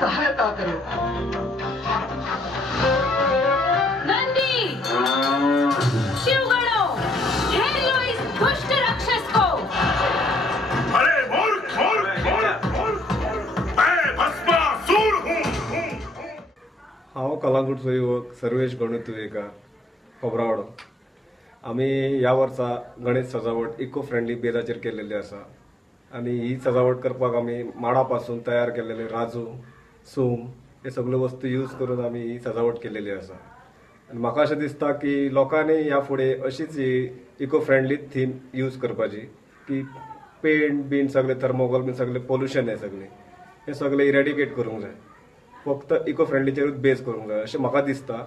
सहायता करो। नंदी, शिवगणों, घेर लो इस दुष्ट राक्षस को। अरे मूर्ख मूर्ख मूर्ख मूर्ख, मैं भस्मासुर हूँ। हांव कलांगूटचो युवक सर्वेश गणेश खोबरावाडो। आमी ह्या वर्सा गणेश सजावट इको फ्रेंडली बेजाचेर केलेली आसा आनी ही सजावट करपाक आमी माडा पासून तयार केलेले राजू, सूम हे सगळ्यो वस्तू यूज करून आमी ही सजावट केलेली आसा। आनी म्हाका अशें दिसता की लोकांनी ह्या फुडें अशीच ही इको फ्रेंडली थीम यूज करपाची की पेंट बीन सगळे थर्मोकॉल बीन सगळे पोल्युशन हे सगळे इरेडिकेट करूंक जाय, फक्त इको फ्रेंडलीचेरूच बेस करूंक जाय अशें म्हाका दिसता।